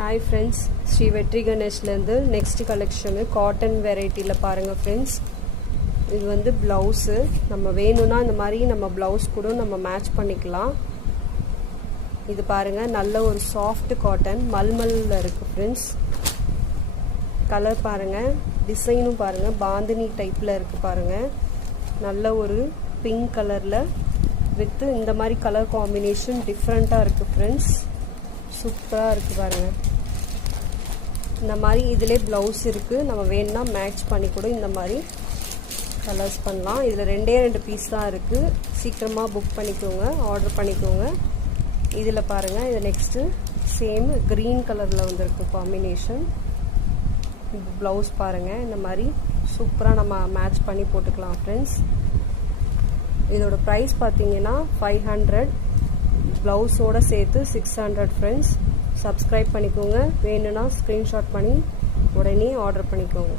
Hi friends, Sri Vetri Ganeshலேருந்து next collection cotton வெரைட்டியில் பாருங்கள் ஃப்ரெண்ட்ஸ். இது வந்து ப்ளவுஸு. நம்ம வேணும்னா இந்த மாதிரி நம்ம ப்ளவுஸ் கூட நம்ம மேட்ச் பண்ணிக்கலாம். இது பாருங்கள், நல்ல ஒரு சாஃப்ட் காட்டன் மல்மல்ல இருக்குது ஃப்ரெண்ட்ஸ். கலர் பாருங்கள், டிசைனும் பாருங்கள், பாந்தினி டைப்பில் இருக்குது பாருங்கள். நல்ல ஒரு பிங்க் கலரில் வித் இந்த மாதிரி கலர் காம்பினேஷன் டிஃப்ரெண்ட்டாக இருக்குது ஃப்ரெண்ட்ஸ். சூப்பராக இருக்குது பாருங்கள். இந்த மாதிரி இதிலே ப்ளவுஸ் இருக்குது. நம்ம வேணும்னா மேட்ச் பண்ணி கூட இந்த மாதிரி கலர்ஸ் பண்ணலாம். இதில் ரெண்டு பீஸ் தான் இருக்குது. சீக்கிரமாக புக் பண்ணிக்கோங்க, ஆர்டர் பண்ணிக்கோங்க. இதில் பாருங்கள், இது நெக்ஸ்ட்டு சேம் க்ரீன் கலரில் வந்திருக்கு காம்பினேஷன். இது ப்ளவுஸ் பாருங்கள், இந்த மாதிரி சூப்பராக நம்ம மேட்ச் பண்ணி போட்டுக்கலாம் ஃப்ரெண்ட்ஸ். இதோட ப்ரைஸ் பார்த்தீங்கன்னா 500, ப்ளவுஸோடு சேர்த்து 600 ஃப்ரெண்ட்ஸ். சப்ஸ்கிரைப் பண்ணிக்கோங்க. வேணும்னா ஸ்க்ரீன்ஷாட் பண்ணி உடனே ஆர்டர் பண்ணிக்கோங்க.